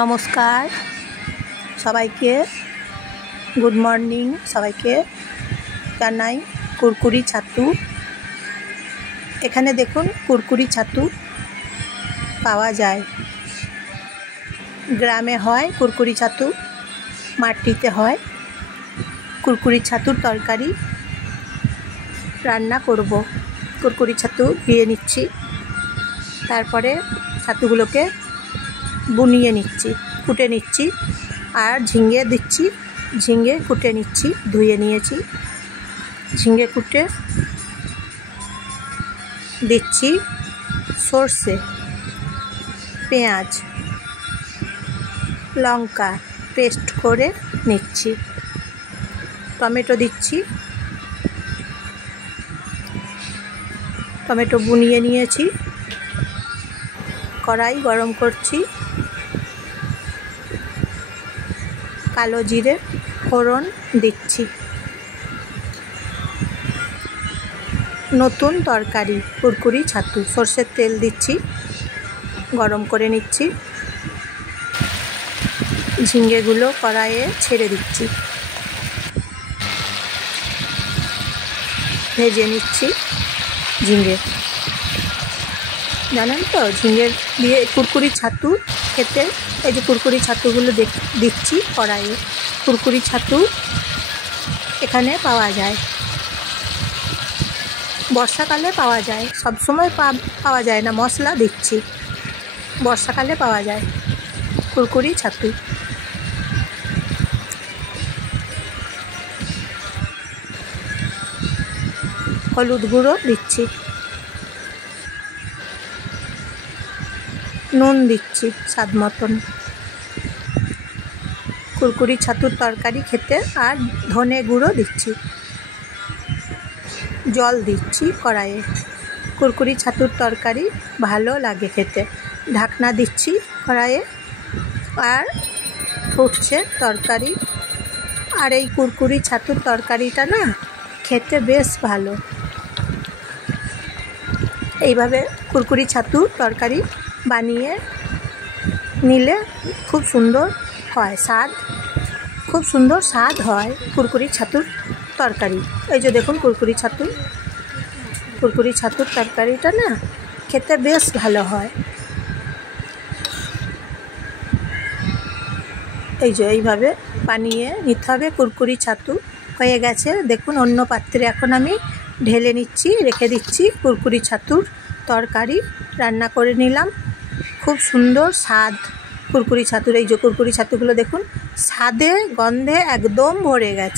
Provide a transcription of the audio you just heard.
নমস্কার সবাইকে, good morning সবাইকে জানাই। কুরকুরি ছাতু, এখানে দেখুন কুরকুরি ছাতু পাওয়া যায়। গ্রামে হয় কুরকুরি ছাতু, মাটিতে হয়। কুরকুরি ছাতুর তরকারি রান্না করব। কুরকুরি ছাতু ধুয়ে নিচ্ছি, তারপরে ছাতুগুলোকে বুনিয়ে নিচ্ছি, কুটে নিচ্ছি, আর ঝিঙে দিচ্ছি। ঝিঙে কুটে নিচ্ছি, ধুয়ে নিয়েছি। ঝিঙে কুটে দিচ্ছি সর্ষে, পেঁয়াজ, লঙ্কা পেস্ট করে নিচ্ছি। টমেটো দিচ্ছি, টমেটো বুনিয়ে নিয়েছি। কড়াই গরম করছি, কালো জিরে ফোড়ন দিচ্ছি। নতুন তরকারি কুরকুরি ছাতু, সর্ষের তেল দিচ্ছি, গরম করে নিচ্ছি। ঝিঙেগুলো কড়াইয়ে ছেড়ে দিচ্ছি, ভেজে নিচ্ছি। ঝিঙে জানেন তো, ঝিঙে দিয়ে কুরকুরি ছাতু খেতে, এই যে কুরকুরি ছাতুগুলো দিচ্ছি কড়াইয়ে। কুরকুরি ছাতু এখানে পাওয়া যায়, বর্ষাকালে পাওয়া যায়, সবসময় পাওয়া যায় না। মশলা দিচ্ছি, বর্ষাকালে পাওয়া যায় কুরকুরি ছাতু। হলুদ গুঁড়ো দিচ্ছি, নুন দিচ্ছি স্বাদ মতন। কুরকুরি ছাতুর তরকারি খেতে আর ধনে গুঁড়ো দিচ্ছি। জল দিচ্ছি কড়াইয়ে, কুরকুরি ছাতুর তরকারি ভালো লাগে খেতে। ঢাকনা দিচ্ছি কড়াইয়ে, আর ফুটছে তরকারি। আর এই কুরকুরি ছাতুর তরকারিটা না খেতে বেশ ভালো। এইভাবে কুরকুরি ছাতুর তরকারি বানিয়ে নিলে খুব সুন্দর হয় স্বাদ, খুব সুন্দর স্বাদ হয় কুরকুরি ছাতুর তরকারি। এই যে দেখুন কুরকুরি ছাতুর তরকারিটা না খেতে বেশ ভালো হয়। এই যে এইভাবে বানিয়ে নিতে হবে। কুরকুরি ছাতু হয়ে গেছে দেখুন, অন্য পাত্রে এখন আমি ঢেলে নিচ্ছি, রেখে দিচ্ছি। কুরকুরি ছাতুর তরকারি রান্না করে নিলাম, খুব সুন্দর স্বাদ কুরকুরি ছাতুর। এই যে কুরকুরি ছাতুগুলো দেখুন স্বাদে গন্ধে একদম ভরে গেছে।